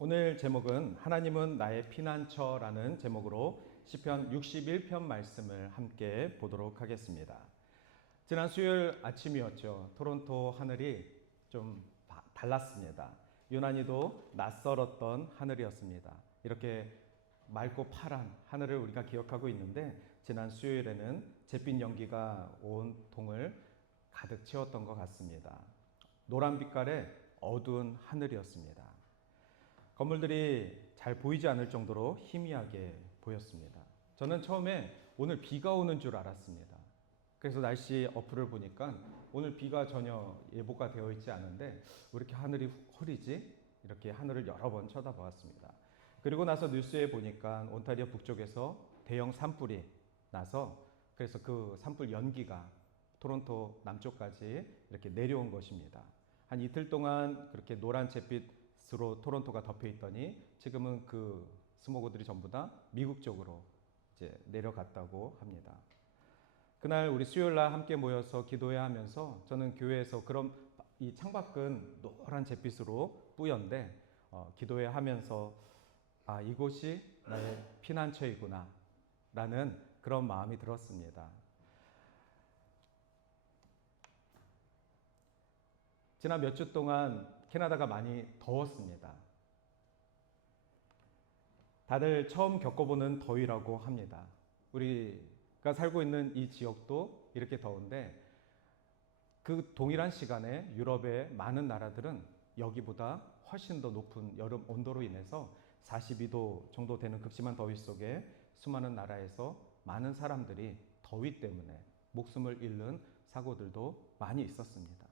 오늘 제목은 하나님은 나의 피난처라는 제목으로 시편 61편 말씀을 함께 보도록 하겠습니다. 지난 수요일 아침이었죠. 토론토 하늘이 좀 달랐습니다. 유난히도 낯설었던 하늘이었습니다. 이렇게 맑고 파란 하늘을 우리가 기억하고 있는데 지난 수요일에는 잿빛 연기가 온 동을 가득 채웠던 것 같습니다. 노란 빛깔의 어두운 하늘이었습니다. 건물들이 잘 보이지 않을 정도로 희미하게 보였습니다. 저는 처음에 오늘 비가 오는 줄 알았습니다. 그래서 날씨 어플을 보니까 오늘 비가 전혀 예보가 되어 있지 않은데 왜 이렇게 하늘이 흐리지? 이렇게 하늘을 여러 번 쳐다보았습니다. 그리고 나서 뉴스에 보니까 온타리오 북쪽에서 대형 산불이 나서 그래서 그 산불 연기가 토론토 남쪽까지 이렇게 내려온 것입니다. 한 이틀 동안 그렇게 노란 잿빛으로 토론토가 덮여 있더니 지금은 그 스모그들이 전부 다 미국 쪽으로 이제 내려갔다고 합니다. 그날 우리 수요일 날 함께 모여서 기도해야 하면서 저는 교회에서 그럼 이 창밖은 노란 잿빛으로 뿌연데 기도해야 하면서 이곳이 나의 피난처이구나 라는 그런 마음이 들었습니다. 지난 몇 주 동안 캐나다가 많이 더웠습니다. 다들 처음 겪어보는 더위라고 합니다. 우리가 살고 있는 이 지역도 이렇게 더운데 그 동일한 시간에 유럽의 많은 나라들은 여기보다 훨씬 더 높은 여름 온도로 인해서 42도 정도 되는 극심한 더위 속에 수많은 나라에서 많은 사람들이 더위 때문에 목숨을 잃는 사고들도 많이 있었습니다.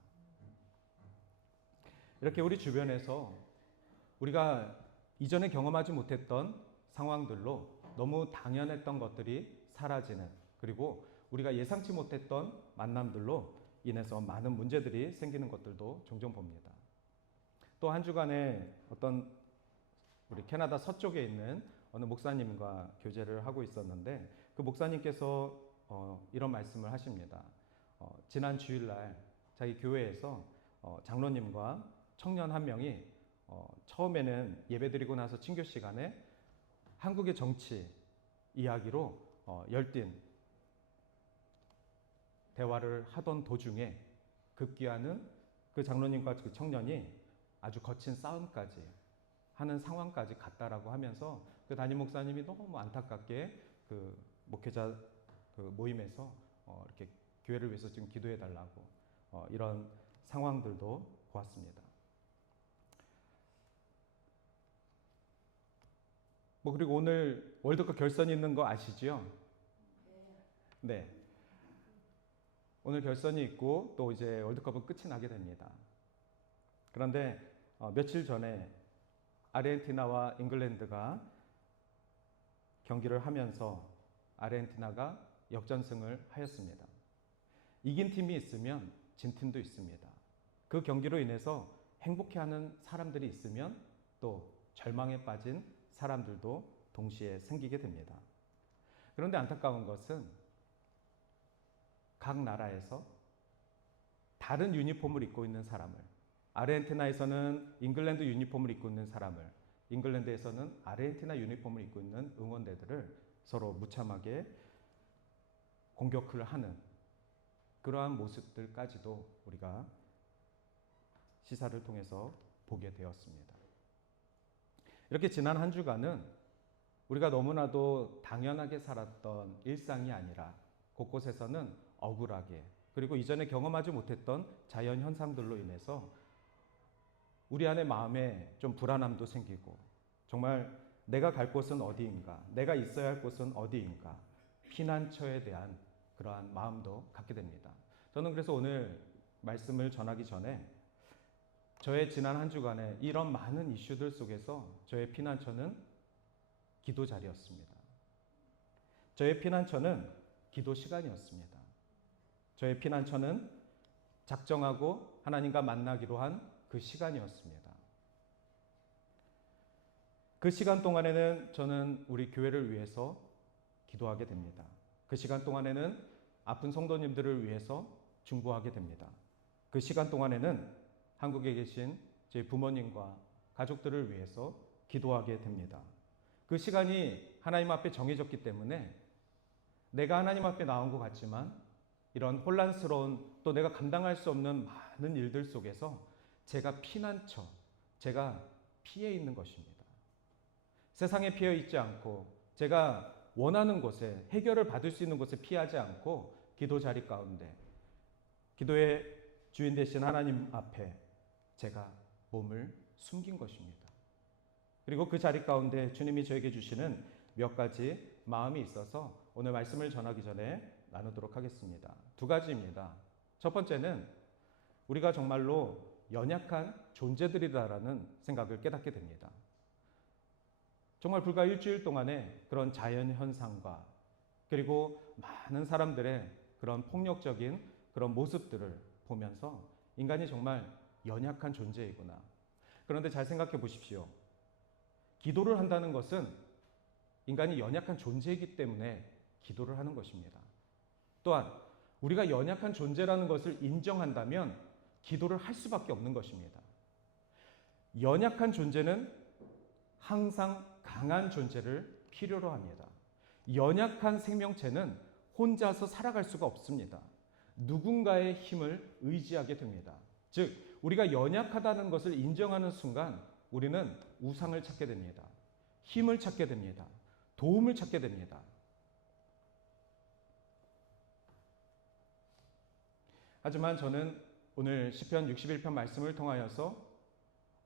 이렇게 우리 주변에서 우리가 이전에 경험하지 못했던 상황들로 너무 당연했던 것들이 사라지는, 그리고 우리가 예상치 못했던 만남들로 인해서 많은 문제들이 생기는 것들도 종종 봅니다. 또 한 주간에 어떤 우리 캐나다 서쪽에 있는 어느 목사님과 교제를 하고 있었는데 그 목사님께서 이런 말씀을 하십니다. 지난 주일날 자기 교회에서 장로님과 청년 한 명이 처음에는 예배드리고 나서 친교 시간에 한국의 정치 이야기로 열띤 대화를 하던 도중에 급기야는 그 장로님과 그 청년이 아주 거친 싸움까지 하는 상황까지 갔다라고 하면서 그 담임 목사님이 너무 안타깝게 그 목회자 그 모임에서 이렇게 교회를 위해서 지금 기도해 달라고 이런 상황들도 보았습니다. 그리고 오늘 월드컵 결선이 있는 거 아시죠? 네. 오늘 결선이 있고 또 이제 월드컵은 끝이 나게 됩니다. 그런데 며칠 전에 아르헨티나와 잉글랜드가 경기를 하면서 아르헨티나가 역전승을 하였습니다. 이긴 팀이 있으면 진 팀도 있습니다. 그 경기로 인해서 행복해하는 사람들이 있으면 또 절망에 빠진 사람들도 동시에 생기게 됩니다. 그런데 안타까운 것은 각 나라에서 다른 유니폼을 입고 있는 사람을, 아르헨티나에서는 잉글랜드 유니폼을 입고 있는 사람을, 잉글랜드에서는 아르헨티나 유니폼을 입고 있는 응원대들을 서로 무참하게 공격을 하는 그러한 모습들까지도 우리가 시사를 통해서 보게 되었습니다. 이렇게 지난 한 주간은 우리가 너무나도 당연하게 살았던 일상이 아니라 곳곳에서는 억울하게, 그리고 이전에 경험하지 못했던 자연 현상들로 인해서 우리 안에 마음에 좀 불안함도 생기고 정말 내가 갈 곳은 어디인가, 내가 있어야 할 곳은 어디인가, 피난처에 대한 그러한 마음도 갖게 됩니다. 저는 그래서 오늘 말씀을 전하기 전에 저의 지난 한 주간에 이런 많은 이슈들 속에서 저의 피난처는 기도 자리였습니다. 저의 피난처는 기도 시간이었습니다. 저의 피난처는 작정하고 하나님과 만나기로 한 그 시간이었습니다. 그 시간 동안에는 저는 우리 교회를 위해서 기도하게 됩니다. 그 시간 동안에는 아픈 성도님들을 위해서 중보하게 됩니다. 그 시간 동안에는 한국에 계신 제 부모님과 가족들을 위해서 기도하게 됩니다. 그 시간이 하나님 앞에 정해졌기 때문에 내가 하나님 앞에 나온 것 같지만 이런 혼란스러운 또 내가 감당할 수 없는 많은 일들 속에서 제가 피난처, 제가 피해 있는 것입니다. 세상에 피해 있지 않고 제가 원하는 곳에 해결을 받을 수 있는 곳에 피하지 않고 기도 자리 가운데 기도의 주인 되신 하나님 앞에 제가 몸을 숨긴 것입니다. 그리고 그 자리 가운데 주님이 저에게 주시는 몇 가지 마음이 있어서 오늘 말씀을 전하기 전에 나누도록 하겠습니다. 두 가지입니다. 첫 번째는 우리가 정말로 연약한 존재들이다라는 생각을 깨닫게 됩니다. 정말 불과 일주일 동안에 그런 자연 현상과 그리고 많은 사람들의 그런 폭력적인 그런 모습들을 보면서 인간이 정말 연약한 존재이구나. 그런데 잘 생각해 보십시오. 기도를 한다는 것은 인간이 연약한 존재이기 때문에 기도를 하는 것입니다. 또한 우리가 연약한 존재라는 것을 인정한다면 기도를 할 수밖에 없는 것입니다. 연약한 존재는 항상 강한 존재를 필요로 합니다. 연약한 생명체는 혼자서 살아갈 수가 없습니다. 누군가의 힘을 의지하게 됩니다. 즉, 우리가 연약하다는 것을 인정하는 순간 우리는 우상을 찾게 됩니다. 힘을 찾게 됩니다. 도움을 찾게 됩니다. 하지만 저는 오늘 시편 61편 말씀을 통하여서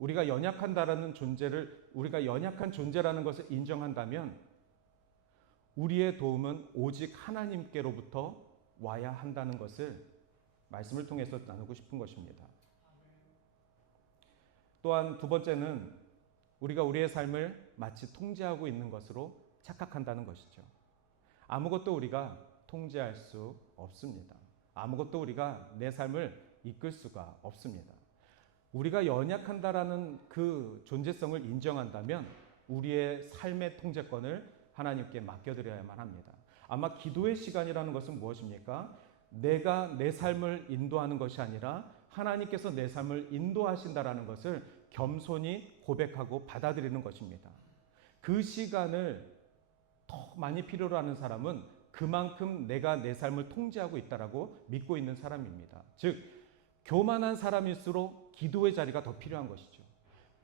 우리가 연약한 존재라는 것을 인정한다면 우리의 도움은 오직 하나님께로부터 와야 한다는 것을 말씀을 통해서 나누고 싶은 것입니다. 또한 두 번째는 우리가 우리의 삶을 마치 통제하고 있는 것으로 착각한다는 것이죠. 아무것도 우리가 통제할 수 없습니다. 아무것도 우리가 내 삶을 이끌 수가 없습니다. 우리가 연약한다라는 그 존재성을 인정한다면 우리의 삶의 통제권을 하나님께 맡겨드려야만 합니다. 아마 기도의 시간이라는 것은 무엇입니까? 내가 내 삶을 인도하는 것이 아니라 하나님께서 내 삶을 인도하신다라는 것을 겸손히 고백하고 받아들이는 것입니다. 그 시간을 더 많이 필요로 하는 사람은 그만큼 내가 내 삶을 통제하고 있다라고 믿고 있는 사람입니다. 즉, 교만한 사람일수록 기도의 자리가 더 필요한 것이죠.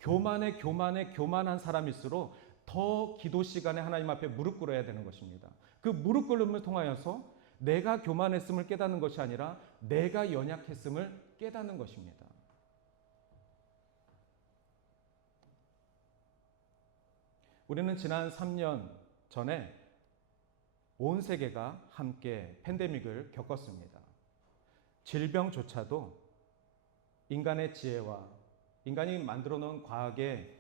교만한 사람일수록 더 기도 시간에 하나님 앞에 무릎 꿇어야 되는 것입니다. 그 무릎 꿇음을 통하여서 내가 교만했음을 깨닫는 것이 아니라 내가 연약했음을 깨닫는 것입니다. 우리는 지난 3년 전에 온 세계가 함께 팬데믹을 겪었습니다. 질병조차도 인간의 지혜와 인간이 만들어 놓은 과학의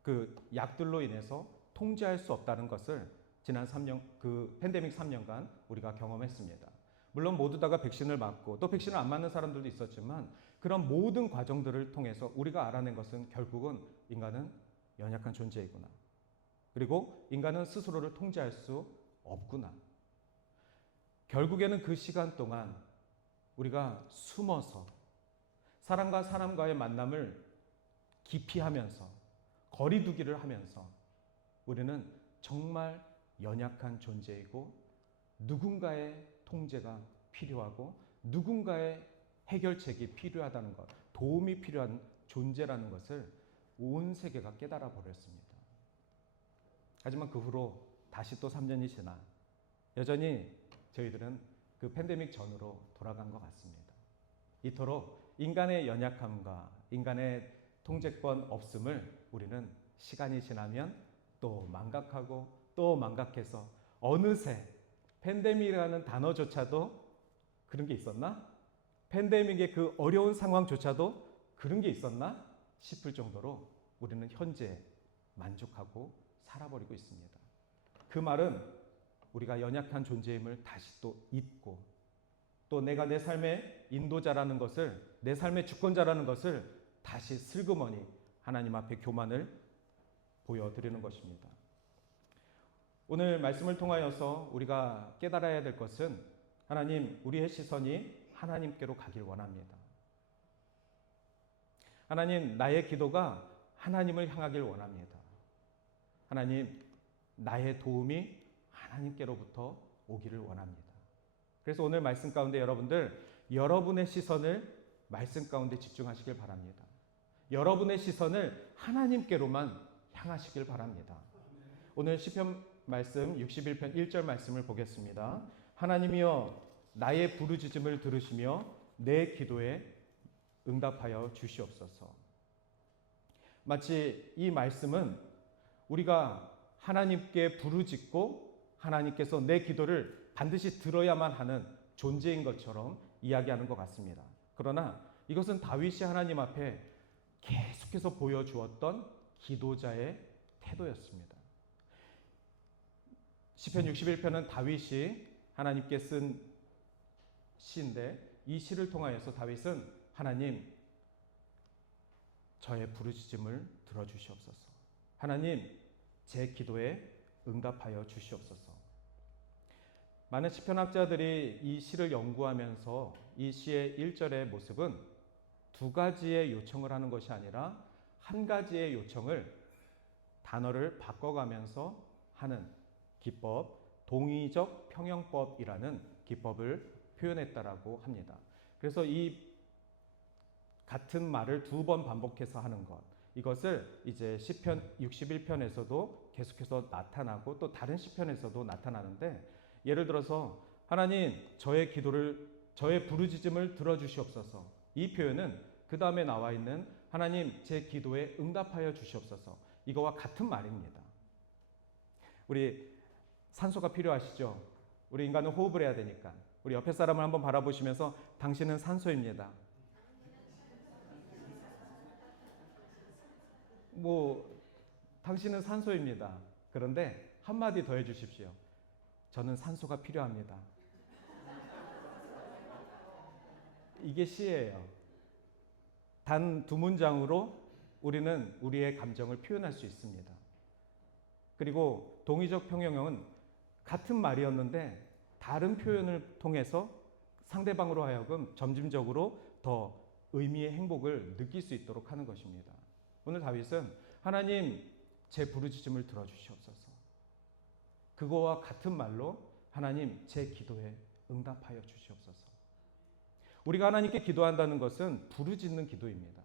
그 약들로 인해서 통제할 수 없다는 것을 지난 3년, 그 팬데믹 3년간 우리가 경험했습니다. 물론 모두 다가 백신을 맞고 또 백신을 안 맞는 사람들도 있었지만 그런 모든 과정들을 통해서 우리가 알아낸 것은 결국은 인간은 연약한 존재이구나. 그리고 인간은 스스로를 통제할 수 없구나. 결국에는 그 시간 동안 우리가 숨어서 사람과 사람과의 만남을 기피하면서 거리두기를 하면서 우리는 정말 연약한 존재이고 누군가의 통제가 필요하고 누군가의 해결책이 필요하다는 것, 도움이 필요한 존재라는 것을 온 세계가 깨달아 버렸습니다. 하지만 그 후로 다시 또 3년이 지나 여전히 저희들은 그 팬데믹 전으로 돌아간 것 같습니다. 이토록 인간의 연약함과 인간의 통제권 없음을 우리는 시간이 지나면 또 망각하고 또 망각해서 어느새 팬데믹이라는 단어조차도 그런 게 있었나? 팬데믹의 그 어려운 상황조차도 그런 게 있었나? 싶을 정도로 우리는 현재 만족하고 살아버리고 있습니다. 그 말은 우리가 연약한 존재임을 다시 또 잊고 또 내가 내 삶의 인도자라는 것을, 내 삶의 주권자라는 것을 다시 슬그머니 하나님 앞에 교만을 보여드리는 것입니다. 오늘 말씀을 통하여서 우리가 깨달아야 될 것은 하나님, 우리의 시선이 하나님께로 가길 원합니다. 하나님, 나의 기도가 하나님을 향하길 원합니다. 하나님, 나의 도움이 하나님께로부터 오기를 원합니다. 그래서 오늘 말씀 가운데 여러분의 시선을 말씀 가운데 집중하시길 바랍니다. 여러분의 시선을 하나님께로만 향하시길 바랍니다. 오늘 시편 말씀 61편 1절 말씀을 보겠습니다. 하나님이여 나의 부르짖음을 들으시며 내 기도에 응답하여 주시옵소서. 마치 이 말씀은 우리가 하나님께 부르짖고 하나님께서 내 기도를 반드시 들어야만 하는 존재인 것처럼 이야기하는 것 같습니다. 그러나 이것은 다윗이 하나님 앞에 계속해서 보여주었던 기도자의 태도였습니다. 시편 61편은 다윗이 하나님께 쓴 시인데 이 시를 통하여서 다윗은 하나님, 저의 부르짖음을 들어주시옵소서. 하나님, 제 기도에 응답하여 주시옵소서. 많은 시편학자들이 이 시를 연구하면서 이 시의 1절의 모습은 두 가지의 요청을 하는 것이 아니라 한 가지의 요청을 단어를 바꿔가면서 하는 기법, 동의적 평형법이라는 기법을 표현했다라고 합니다. 그래서 이 같은 말을 두 번 반복해서 하는 것, 이것을 이제 시편 61편에서도 계속해서 나타나고 또 다른 시편에서도 나타나는데, 예를 들어서 하나님, 저의 부르짖음을 들어주시옵소서. 이 표현은 그 다음에 나와 있는 하나님, 제 기도에 응답하여 주시옵소서. 이거와 같은 말입니다. 우리 산소가 필요하시죠? 우리 인간은 호흡을 해야 되니까. 우리 옆에 사람을 한번 바라보시면서 당신은 산소입니다. 당신은 산소입니다. 그런데 한마디 더 해주십시오. 저는 산소가 필요합니다. 이게 시예요. 단 두 문장으로 우리는 우리의 감정을 표현할 수 있습니다. 그리고 동의적 평형형은 같은 말이었는데 다른 표현을 통해서 상대방으로 하여금 점진적으로 더 의미의 행복을 느낄 수 있도록 하는 것입니다. 오늘 다윗은 하나님, 제 부르짖음을 들어주시옵소서. 그거와 같은 말로 하나님, 제 기도에 응답하여 주시옵소서. 우리가 하나님께 기도한다는 것은 부르짖는 기도입니다.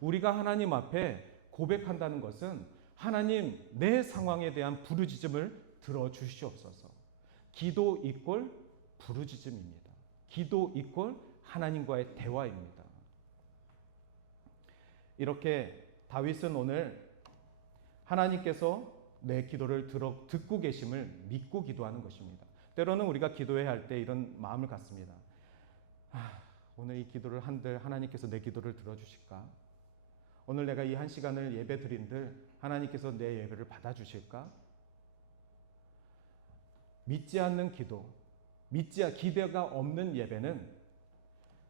우리가 하나님 앞에 고백한다는 것은 하나님, 내 상황에 대한 부르짖음을 들어주시옵소서. 기도 이꼴 부르짖음입니다. 기도 이꼴 하나님과의 대화입니다. 이렇게 다윗은 오늘 하나님께서 내 기도를 듣고 계심을 믿고 기도하는 것입니다. 때로는 우리가 기도해야 할 때 이런 마음을 갖습니다. 오늘 이 기도를 한들 하나님께서 내 기도를 들어주실까? 오늘 내가 이 한 시간을 예배 드린들 하나님께서 내 예배를 받아주실까? 믿지 않는 기도, 기대가 없는 예배는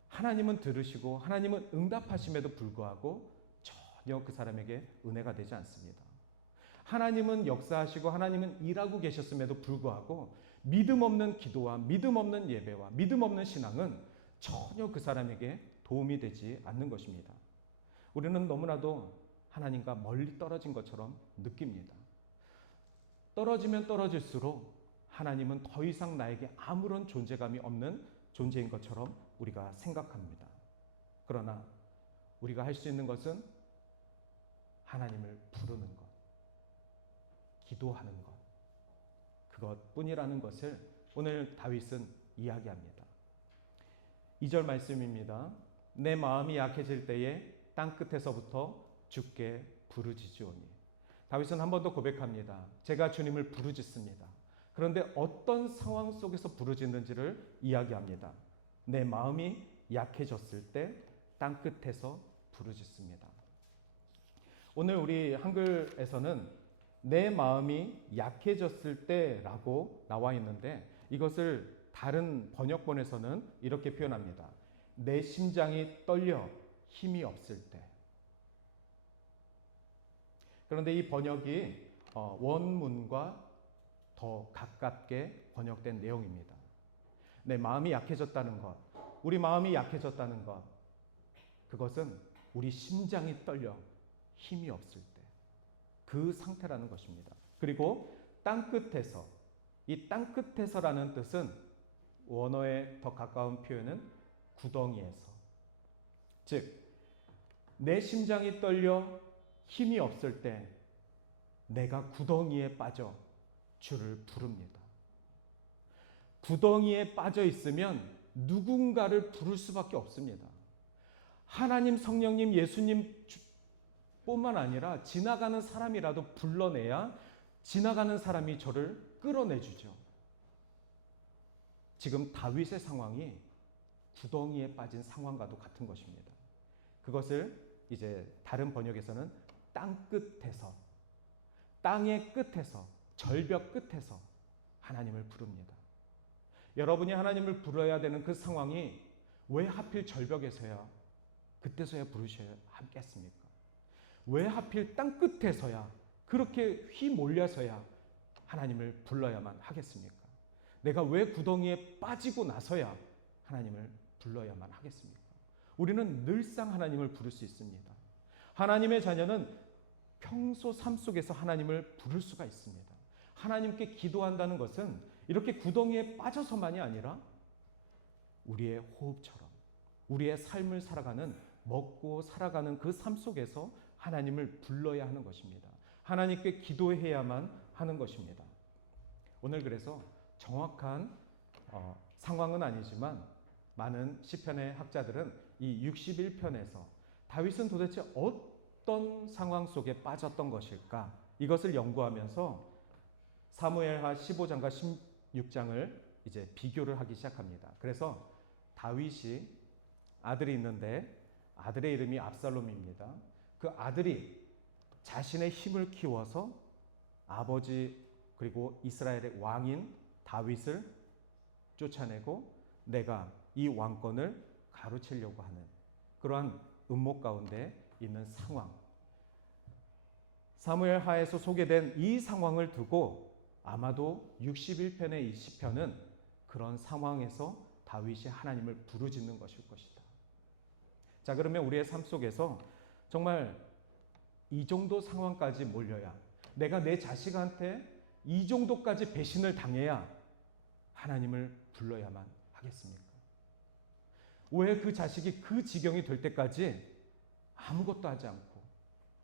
하나님은 들으시고 하나님은 응답하심에도 불구하고 전혀 그 사람에게 은혜가 되지 않습니다. 하나님은 역사하시고 하나님은 일하고 계셨음에도 불구하고 믿음 없는 기도와 믿음 없는 예배와 믿음 없는 신앙은 전혀 그 사람에게 도움이 되지 않는 것입니다. 우리는 너무나도 하나님과 멀리 떨어진 것처럼 느낍니다. 떨어지면 떨어질수록 하나님은 더 이상 나에게 아무런 존재감이 없는 존재인 것처럼 우리가 생각합니다. 그러나 우리가 할 수 있는 것은 하나님을 부르는 것, 기도하는 것, 그것뿐이라는 것을 오늘 다윗은 이야기합니다. 2절 말씀입니다. 내 마음이 약해질 때에 땅끝에서부터 주께 부르짖으오니. 다윗은 한 번 더 고백합니다. 제가 주님을 부르짖습니다. 그런데 어떤 상황 속에서 부르짖는지를 이야기합니다. 내 마음이 약해졌을 때 땅끝에서 부르짖습니다. 오늘 우리 한글에서는 내 마음이 약해졌을 때라고 나와 있는데 이것을 다른 번역본에서는 이렇게 표현합니다. 내 심장이 떨려 힘이 없을 때. 그런데 이 번역이 원문과 더 가깝게 번역된 내용입니다. 내 마음이 약해졌다는 것, 우리 마음이 약해졌다는 것, 그것은 우리 심장이 떨려 힘이 없을 때, 그 상태라는 것입니다. 그리고 땅끝에서, 이 땅끝에서라는 뜻은 원어에 더 가까운 표현은 구덩이에서, 즉 내 심장이 떨려 힘이 없을 때 내가 구덩이에 빠져 주를 부릅니다. 구덩이에 빠져 있으면 누군가를 부를 수밖에 없습니다. 하나님, 성령님, 예수님 뿐만 아니라 지나가는 사람이라도 불러내야 지나가는 사람이 저를 끌어내주죠. 지금 다윗의 상황이 구덩이에 빠진 상황과도 같은 것입니다. 그것을 이제 다른 번역에서는 땅 끝에서, 땅의 끝에서, 절벽 끝에서 하나님을 부릅니다. 여러분이 하나님을 부르어야 되는 그 상황이 왜 하필 절벽에서야, 그때서야 부르셔야 하겠습니까? 왜 하필 땅 끝에서야, 그렇게 휘몰려서야 하나님을 불러야만 하겠습니까? 내가 왜 구덩이에 빠지고 나서야 하나님을 불러야만 하겠습니까? 우리는 늘상 하나님을 부를 수 있습니다. 하나님의 자녀는 평소 삶 속에서 하나님을 부를 수가 있습니다. 하나님께 기도한다는 것은 이렇게 구덩이에 빠져서만이 아니라 우리의 호흡처럼, 우리의 삶을 살아가는, 먹고 살아가는 그 삶 속에서 하나님을 불러야 하는 것입니다. 하나님께 기도해야만 하는 것입니다. 오늘 그래서 정확한 상황은 아니지만 많은 시편의 학자들은 이 61편에서 다윗은 도대체 어떤 상황 속에 빠졌던 것일까? 이것을 연구하면서 사무엘하 15장과 16장을 이제 비교를 하기 시작합니다. 그래서 다윗이 아들이 있는데 아들의 이름이 압살롬입니다. 그 아들이 자신의 힘을 키워서 아버지 그리고 이스라엘의 왕인 다윗을 쫓아내고 내가 이 왕권을 가로채려고 하는 그러한 음모 가운데 있는 상황. 사무엘하에서 소개된 이 상황을 두고 아마도 61편의 이 시편은 그런 상황에서 다윗이 하나님을 부르짖는 것일 것이다. 자, 그러면 우리의 삶 속에서 정말 이 정도 상황까지 몰려야, 내가 내 자식한테 이 정도까지 배신을 당해야 하나님을 불러야만 하겠습니까? 왜 그 자식이 그 지경이 될 때까지 아무것도 하지 않고,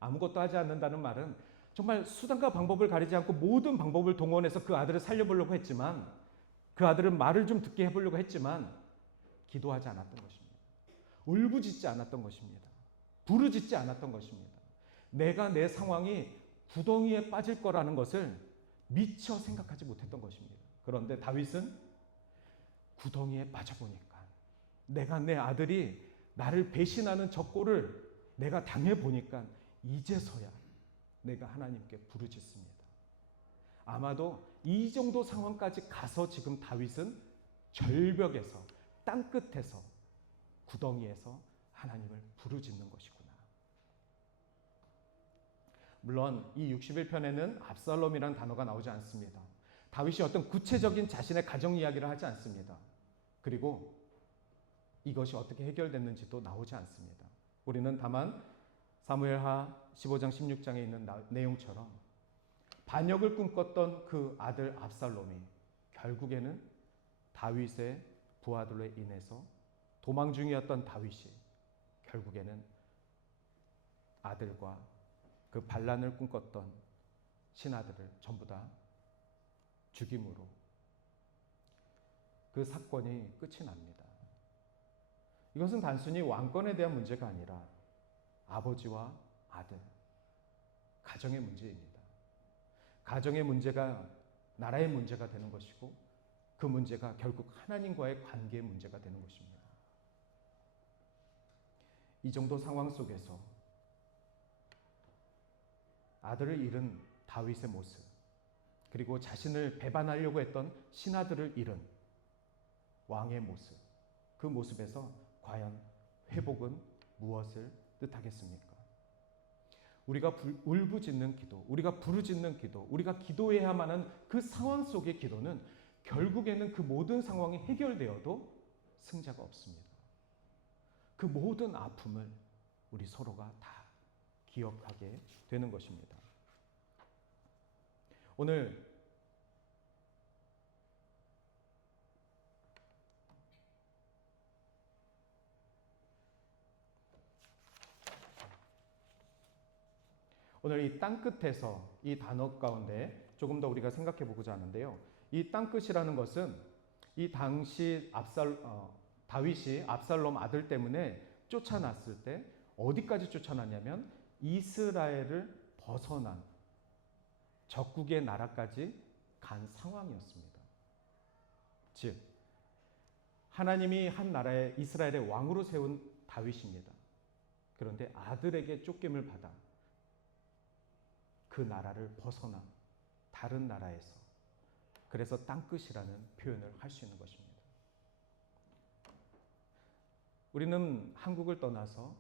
아무것도 하지 않는다는 말은 정말 수단과 방법을 가리지 않고 모든 방법을 동원해서 그 아들을 살려보려고 했지만, 그 아들은 말을 좀 듣게 해보려고 했지만 기도하지 않았던 것입니다. 울부짖지 않았던 것입니다. 부르짖지 않았던 것입니다. 내가 내 상황이 구덩이에 빠질 거라는 것을 미처 생각하지 못했던 것입니다. 그런데 다윗은 구덩이에 빠져보니까, 내가 내 아들이 나를 배신하는 저 꼴을 내가 당해보니까 이제서야 내가 하나님께 부르짖습니다. 아마도 이 정도 상황까지 가서 지금 다윗은 절벽에서, 땅끝에서, 구덩이에서 하나님을 부르짖는 것이구나. 물론 이 61편에는 압살롬이라는 단어가 나오지 않습니다. 다윗이 어떤 구체적인 자신의 가정 이야기를 하지 않습니다. 그리고 이것이 어떻게 해결됐는지도 나오지 않습니다. 우리는 다만 사무엘하 15장 16장에 있는 내용처럼 반역을 꿈꿨던 그 아들 압살롬이 결국에는 다윗의 부하들로 인해서 도망 중이었던 다윗이 결국에는 아들과 그 반란을 꿈꿨던 신하들을 전부 다 죽임으로 그 사건이 끝이 납니다. 이것은 단순히 왕권에 대한 문제가 아니라 아버지와 아들, 가정의 문제입니다. 가정의 문제가 나라의 문제가 되는 것이고, 그 문제가 결국 하나님과의 관계의 문제가 되는 것입니다. 이 정도 상황 속에서 아들을 잃은 다윗의 모습, 그리고 자신을 배반하려고 했던 신하들을 잃은 왕의 모습, 그 모습에서 과연 회복은 무엇을 뜻하겠습니까? 우리가 울부짖는 기도, 우리가 부르짖는 기도, 우리가 기도해야만 하는 그 상황 속의 기도는 결국에는 그 모든 상황이 해결되어도 승자가 없습니다. 그 모든 아픔을 우리 서로가 다 기억하게 되는 것입니다. 오늘 이 땅끝에서 이 단어 가운데 조금 더 우리가 생각해 보고자 하는데요. 이 땅끝이라는 것은 이 당시 다윗이 압살롬 아들 때문에 쫓아났을 때 어디까지 쫓아났냐면 이스라엘을 벗어난 적국의 나라까지 간 상황이었습니다. 즉 하나님이 한 나라의 이스라엘의 왕으로 세운 다윗입니다. 그런데 아들에게 쫓김을 받아 그 나라를 벗어나 다른 나라에서, 그래서 땅끝이라는 표현을 할 수 있는 것입니다. 우리는 한국을 떠나서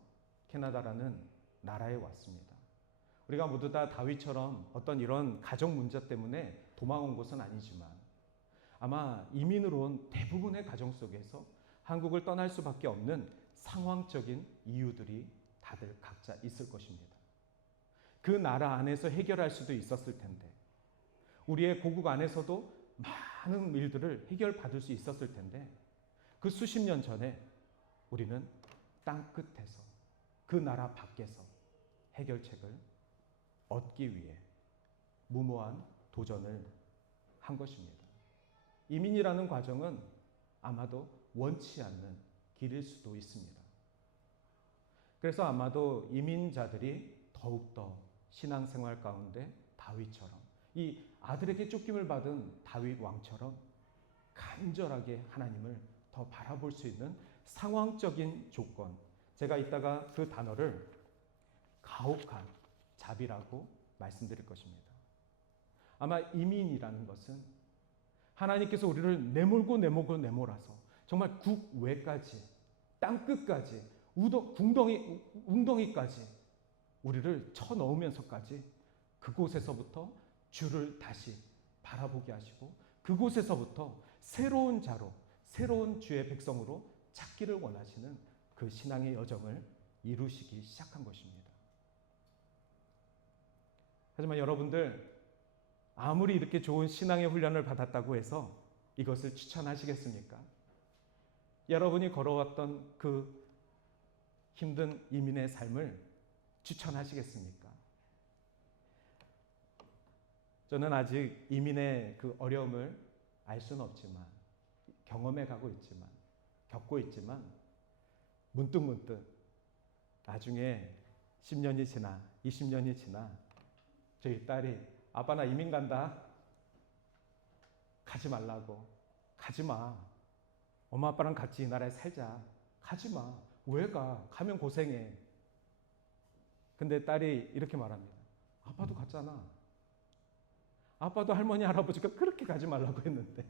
캐나다라는 나라에 왔습니다. 우리가 모두 다 다윗처럼 어떤 이런 가정 문제 때문에 도망온 것은 아니지만 아마 이민으로 온 대부분의 가정 속에서 한국을 떠날 수밖에 없는 상황적인 이유들이 다들 각자 있을 것입니다. 그 나라 안에서 해결할 수도 있었을 텐데, 우리의 고국 안에서도 많은 일들을 해결받을 수 있었을 텐데, 그 수십 년 전에 우리는 땅 끝에서, 그 나라 밖에서 해결책을 얻기 위해 무모한 도전을 한 것입니다. 이민이라는 과정은 아마도 원치 않는 길일 수도 있습니다. 그래서 아마도 이민자들이 더욱더 신앙생활 가운데 다윗처럼, 이 아들에게 쫓김을 받은 다윗 왕처럼 간절하게 하나님을 더 바라볼 수 있는 상황적인 조건, 제가 이따가 그 단어를 가혹한 자비라고 말씀드릴 것입니다. 아마 이민이라는 것은 하나님께서 우리를 내몰아서 정말 국외까지, 땅끝까지, 웅덩이까지 우리를 쳐넣으면서까지 그곳에서부터 주를 다시 바라보게 하시고, 그곳에서부터 새로운 자로, 새로운 주의 백성으로 찾기를 원하시는 그 신앙의 여정을 이루시기 시작한 것입니다. 하지만 여러분들, 아무리 이렇게 좋은 신앙의 훈련을 받았다고 해서 이것을 추천하시겠습니까? 여러분이 걸어왔던 그 힘든 이민의 삶을 추천하시겠습니까? 저는 아직 이민의 그 어려움을 알 수는 없지만, 경험해 가고 있지만, 겪고 있지만, 문득 나중에 10년이 지나 20년이 지나 저희 딸이 아빠 나 이민 간다, 가지 말라고, 가지 마, 엄마 아빠랑 같이 이 나라에 살자, 가지 마, 왜 가, 가면 고생해. 근데 딸이 이렇게 말합니다. 아빠도 갔잖아. 아빠도 할머니 할아버지가 그렇게 가지 말라고 했는데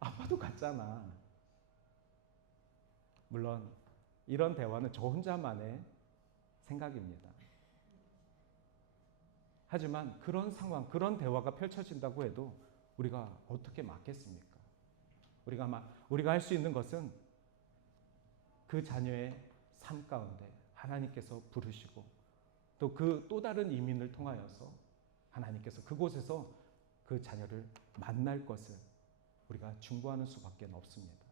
아빠도 갔잖아. 물론 이런 대화는 저 혼자만의 생각입니다. 하지만 그런 상황, 그런 대화가 펼쳐진다고 해도 우리가 어떻게 막겠습니까? 우리가 할 수 있는 것은 그 자녀의 삶 가운데 하나님께서 부르시고, 또 그 또 다른 이민을 통하여서 하나님께서 그곳에서 그 자녀를 만날 것을 우리가 중보하는 수밖에 없습니다.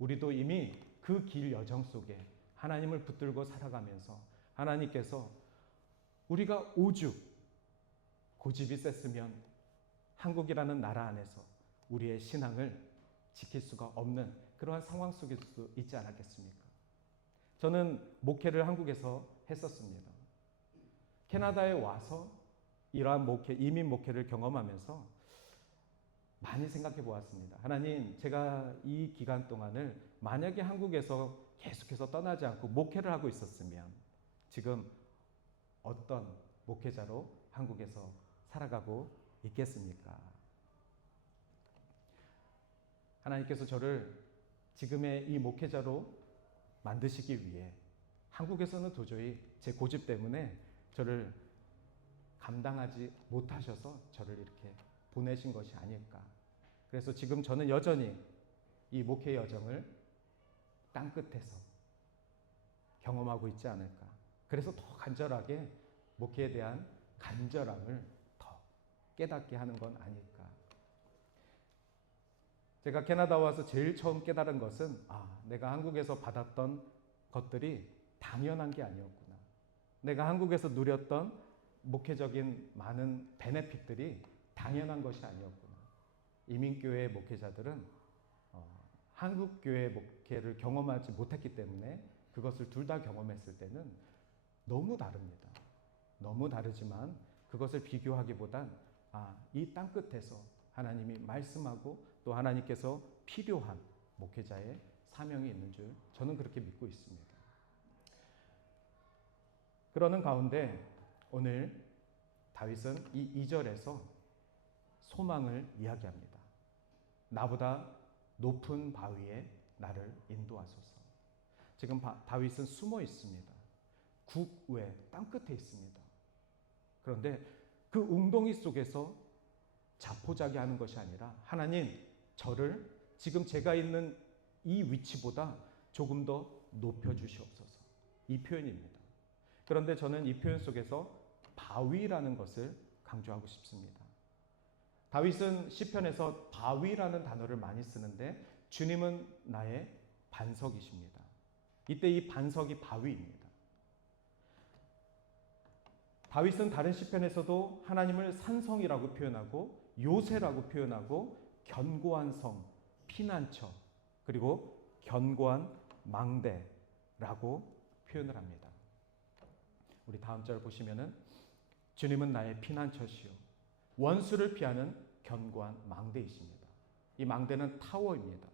우리도 이미 그 길 여정 속에 하나님을 붙들고 살아가면서 하나님께서 우리가 오죽 고집이 셌으면 한국이라는 나라 안에서 우리의 신앙을 지킬 수가 없는 그러한 상황 속에 있지 않았겠습니까? 저는 목회를 한국에서 했었습니다. 캐나다에 와서 이러한 이민 목회를 경험하면서 많이 생각해 보았습니다. 하나님, 제가 이 기간 동안을 만약에 한국에서 계속해서 떠나지 않고 목회를 하고 있었으면 지금 어떤 목회자로 한국에서 살아가고 있겠습니까? 하나님께서 저를 지금의 이 목회자로 만드시기 위해 한국에서는 도저히 제 고집 때문에 저를 감당하지 못하셔서 저를 이렇게 보내신 것이 아닐까. 그래서 지금 저는 여전히 이 목회 여정을 땅끝에서 경험하고 있지 않을까. 그래서 더 간절하게 목회에 대한 간절함을 더 깨닫게 하는 건 아닐까. 제가 캐나다 와서 제일 처음 깨달은 것은 내가 한국에서 받았던 것들이 당연한 게 아니었구나. 내가 한국에서 누렸던 목회적인 많은 베네핏들이 당연한 것이 아니었구나. 이민교회 목회자들은 한국교회 목회를 경험하지 못했기 때문에 그것을 둘 다 경험했을 때는 너무 다릅니다. 너무 다르지만 그것을 비교하기보단 이 땅끝에서 하나님이 말씀하고 또 하나님께서 필요한 목회자의 사명이 있는 줄 저는 그렇게 믿고 있습니다. 그러는 가운데 오늘 다윗은 이 2절에서 소망을 이야기합니다. 나보다 높은 바위에 나를 인도하소서. 지금 다윗은 숨어 있습니다. 국 외 땅끝에 있습니다. 그런데 그 웅덩이 속에서 자포자기하는 것이 아니라 하나님, 저를 지금 제가 있는 이 위치보다 조금 더 높여주시옵소서. 이 표현입니다. 그런데 저는 이 표현 속에서 바위라는 것을 강조하고 싶습니다. 다윗은 시편에서 바위라는 단어를 많이 쓰는데 주님은 나의 반석이십니다. 이때 이 반석이 바위입니다. 다윗은 다른 시편에서도 하나님을 산성이라고 표현하고 요새라고 표현하고 견고한 성, 피난처, 그리고 견고한 망대라고 표현을 합니다. 우리 다음 절 보시면은 주님은 나의 피난처시요 원수를 피하는 견고한 망대이십니다. 이 망대는 타워입니다.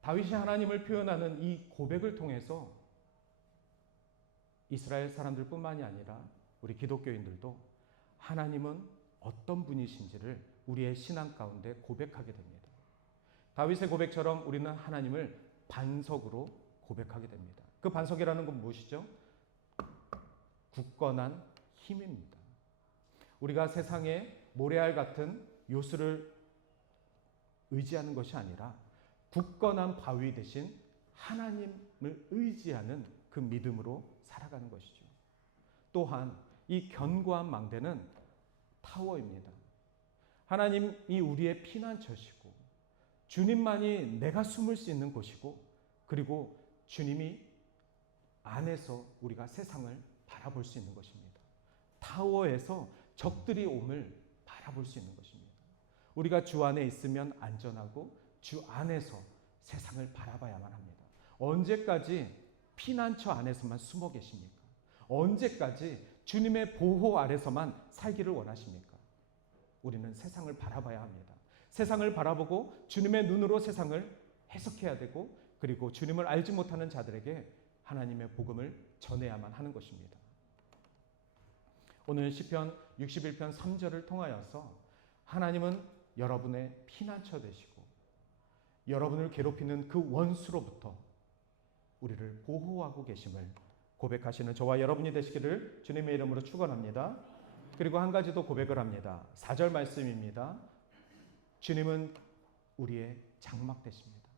다윗이 하나님을 표현하는 이 고백을 통해서 이스라엘 사람들뿐만이 아니라 우리 기독교인들도 하나님은 어떤 분이신지를 우리의 신앙 가운데 고백하게 됩니다. 다윗의 고백처럼 우리는 하나님을 반석으로 고백하게 됩니다. 그 반석이라는 건 무엇이죠? 굳건한 힘입니다. 우리가 세상에 모래알 같은 요술을 의지하는 것이 아니라 굳건한 바위 대신 하나님을 의지하는 그 믿음으로 살아가는 것이죠. 또한 이 견고한 망대는 타워입니다. 하나님이 우리의 피난처시고 주님만이 내가 숨을 수 있는 곳이고 그리고 주님이 안에서 우리가 세상을 바라볼 수 있는 것입니다. 타워에서 적들이 옴을 바라볼 수 있는 것입니다. 우리가 주 안에 있으면 안전하고 주 안에서 세상을 바라봐야만 합니다. 언제까지 피난처 안에서만 숨어 계십니까? 언제까지 주님의 보호 아래서만 살기를 원하십니까? 우리는 세상을 바라봐야 합니다. 세상을 바라보고 주님의 눈으로 세상을 해석해야 되고 그리고 주님을 알지 못하는 자들에게 하나님의 복음을 전해야만 하는 것입니다. 오늘 시편 61편 3절을 통하여서 하나님은 여러분의 피난처 되시고 여러분을 괴롭히는 그 원수로부터 우리를 보호하고 계심을 고백하시는 저와 여러분이 되시기를 주님의 이름으로 축원합니다. 그리고 한 가지 더 고백을 합니다. 4절 말씀입니다. 주님은 우리의 장막 되십니다.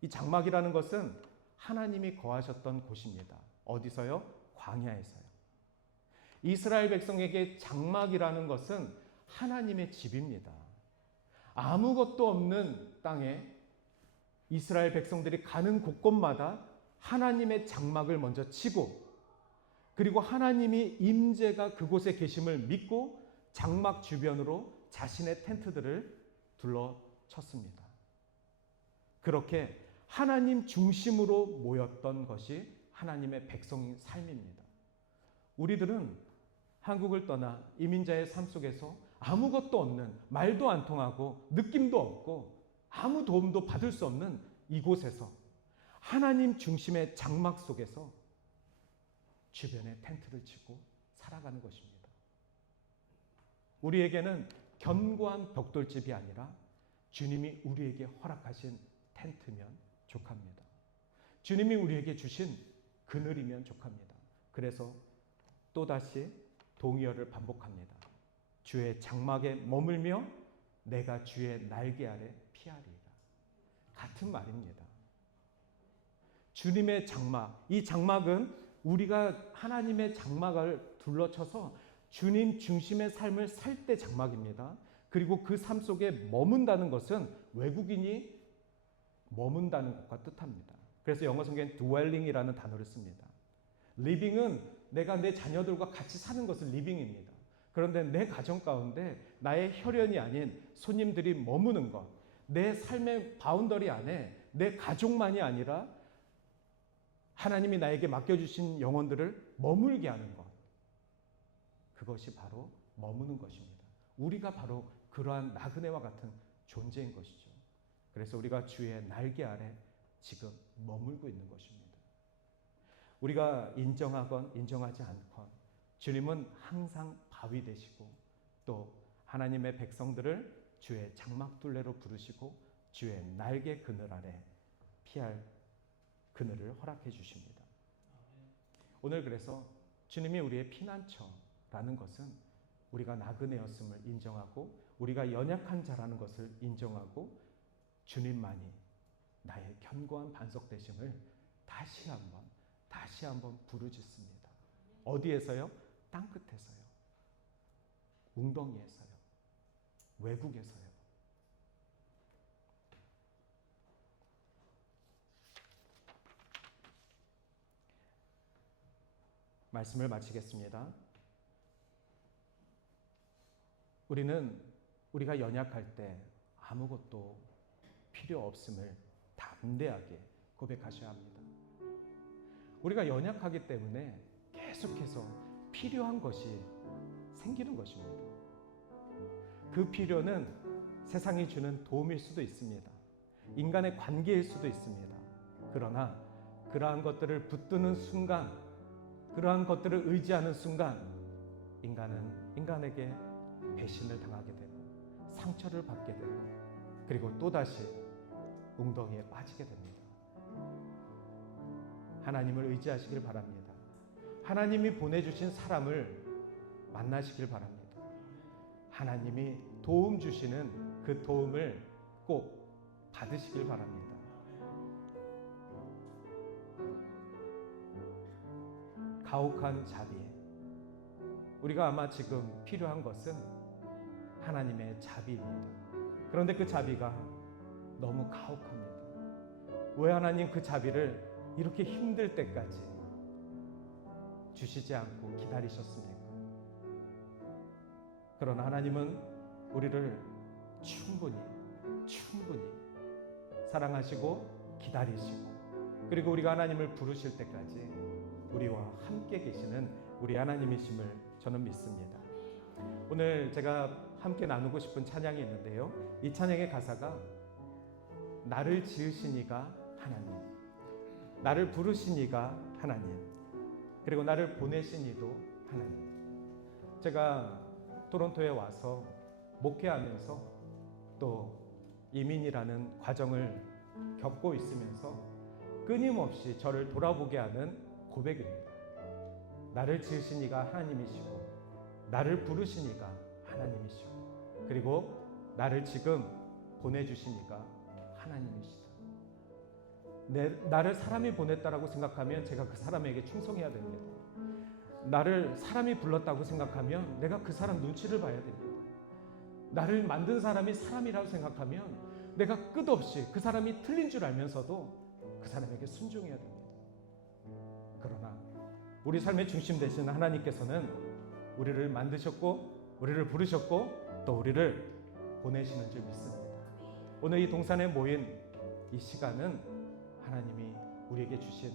이 장막이라는 것은 하나님이 거하셨던 곳입니다. 어디서요? 광야에서요. 이스라엘 백성에게 장막이라는 것은 하나님의 집입니다. 아무것도 없는 땅에 이스라엘 백성들이 가는 곳곳마다 하나님의 장막을 먼저 치고 그리고 하나님이 임재가 그곳에 계심을 믿고 장막 주변으로 자신의 텐트들을 둘러쳤습니다. 그렇게 하나님 중심으로 모였던 것이 하나님의 백성의 삶입니다. 우리들은 한국을 떠나 이민자의 삶 속에서 아무것도 없는, 말도 안 통하고 느낌도 없고 아무 도움도 받을 수 없는 이곳에서 하나님 중심의 장막 속에서 주변에 텐트를 치고 살아가는 것입니다. 우리에게는 견고한 벽돌집이 아니라 주님이 우리에게 허락하신 텐트면 족합니다. 주님이 우리에게 주신 그늘이면 족합니다. 그래서 또다시 동의어를 반복합니다. 주의 장막에 머물며 내가 주의 날개 아래 피하리라. 같은 말입니다. 주님의 장막, 이 장막은 우리가 하나님의 장막을 둘러쳐서 주님 중심의 삶을 살 때 장막입니다. 그리고 그 삶 속에 머문다는 것은 외국인이 머문다는 것과 뜻합니다. 그래서 영어 성경엔 dwelling이라는 단어를 씁니다. living은 내가 내 자녀들과 같이 사는 것을 living입니다. 그런데 내 가정 가운데 나의 혈연이 아닌 손님들이 머무는 것, 내 삶의 바운더리 안에 내 가족만이 아니라 하나님이 나에게 맡겨주신 영혼들을 머물게 하는 것, 그것이 바로 머무는 것입니다. 우리가 바로 그러한 나그네와 같은 존재인 것이죠. 그래서 우리가 주의 날개 아래 지금 머물고 있는 것입니다. 우리가 인정하건 인정하지 않건 주님은 항상 바위 되시고 또 하나님의 백성들을 주의 장막둘레로 부르시고 주의 날개 그늘 아래 피할 그늘을 허락해 주십니다. 오늘 그래서 주님이 우리의 피난처라는 것은 우리가 나그네였음을 인정하고 우리가 연약한 자라는 것을 인정하고 주님만이 나의 견고한 반석 되심을 다시 한번 부르짖습니다. 어디에서요? 땅끝에서요. 웅덩이에서요. 외국에서요. 말씀을 마치겠습니다. 우리가 연약할 때 아무것도 필요 없음을 담대하게 고백하셔야 합니다. 우리가 연약하기 때문에 계속해서 필요한 것이 생기는 것입니다. 그 필요는 세상이 주는 도움일 수도 있습니다. 인간의 관계일 수도 있습니다. 그러나 그러한 것들을 붙드는 순간, 그러한 것들을 의지하는 순간 인간은 인간에게 배신을 당하게 되고 상처를 받게 되고 그리고 또다시 웅덩이에 빠지게 됩니다. 하나님을 의지하시길 바랍니다. 하나님이 보내주신 사람을 만나시길 바랍니다. 하나님이 도움 주시는 그 도움을 꼭 받으시길 바랍니다. 가혹한 자비. 우리가 아마 지금 필요한 것은 하나님의 자비입니다. 그런데 그 자비가 너무 가혹합니다. 왜 하나님 그 자비를 이렇게 힘들 때까지 주시지 않고 기다리셨습니까? 그러나 하나님은 우리를 충분히 사랑하시고 기다리시고 그리고 우리가 하나님을 부르실 때까지 우리와 함께 계시는 우리 하나님이심을 저는 믿습니다. 오늘 제가 함께 나누고 싶은 찬양이 있는데요. 이 찬양의 가사가 나를 지으신 이가 하나님, 나를 부르신 이가 하나님, 그리고 나를 보내신 이도 하나님. 제가 토론토에 와서 목회하면서 또 이민이라는 과정을 겪고 있으면서 끊임없이 저를 돌아보게 하는 고백입니다. 나를 지으신 이가 하나님이시고 나를 부르신 이가 하나님이시고 그리고 나를 지금 보내주신 이가 하나님이시다. 나를 사람이 보냈다라고 생각하면 제가 그 사람에게 충성해야 됩니다. 나를 사람이 불렀다고 생각하면 내가 그 사람 눈치를 봐야 됩니다. 나를 만든 사람이 사람이라고 생각하면 내가 끝없이 그 사람이 틀린 줄 알면서도 그 사람에게 순종해야 됩니다. 그러나 우리 삶의 중심 되시는 하나님께서는 우리를 만드셨고 우리를 부르셨고 또 우리를 보내시는 줄 믿습니다. 오늘 이 동산에 모인 이 시간은 하나님이 우리에게 주신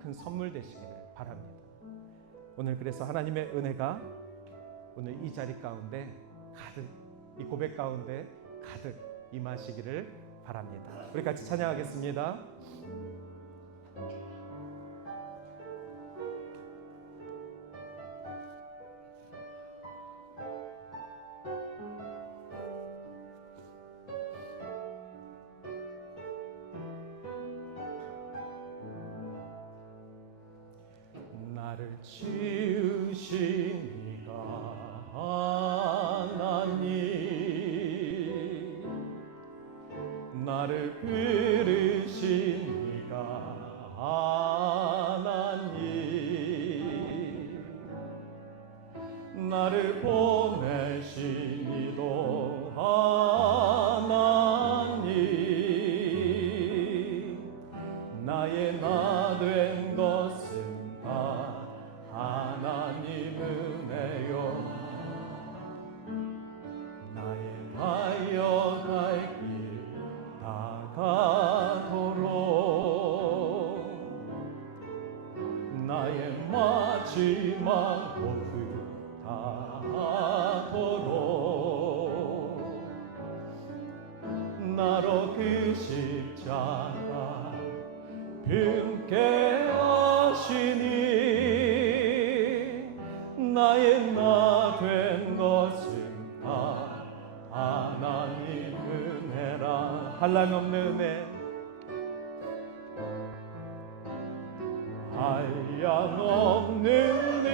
큰 선물 되시기를 바랍니다. 오늘 그래서 하나님의 은혜가 오늘 이 자리 가운데 가득, 이 고백 가운데 가득 임하시기를 바랍니다. 우리 같이 찬양하겠습니다. 나를 지으신 이가 하나님, 나를 부르신 이가 하나님, 나를 보내신 이도 하나님, 나의 나 된 것은 다 하나님 은혜요. 나의 가여갈 길 다가도록, 나의 마지막 호흡 다하도록, 나로 그 십자가 품게 하시니, 나의 나 된 것은 다 하나님 은혜라. 한량없는 은혜, 한량없는 은혜,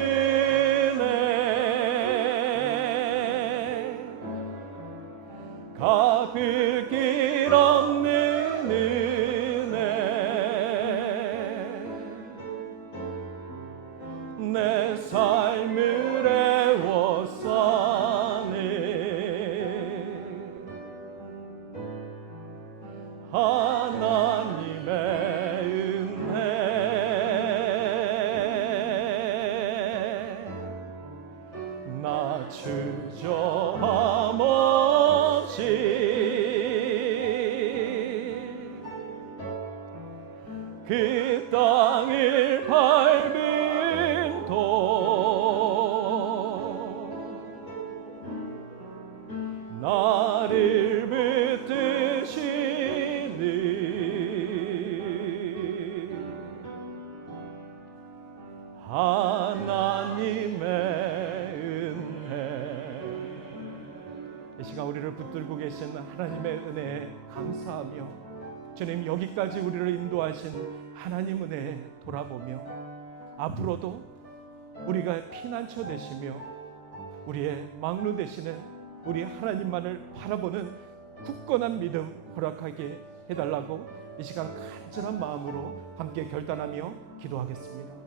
갚을 길 없는 은혜, 내 삶을 애워싸네. 하나님의 은혜, 나 주저함 없이 그 땅을 밟은 도, 나를 붙드시는 하나님의 은혜. 이 시간 우리를 붙들고 계신 하나님의 은혜에 감사하며, 주님 여기까지 우리를 인도하신 하나님 은혜에 돌아보며, 앞으로도 우리가 피난처 되시며 우리의 막루 되시는 우리 하나님만을 바라보는 굳건한 믿음 허락하게 해달라고 이 시간 간절한 마음으로 함께 결단하며 기도하겠습니다.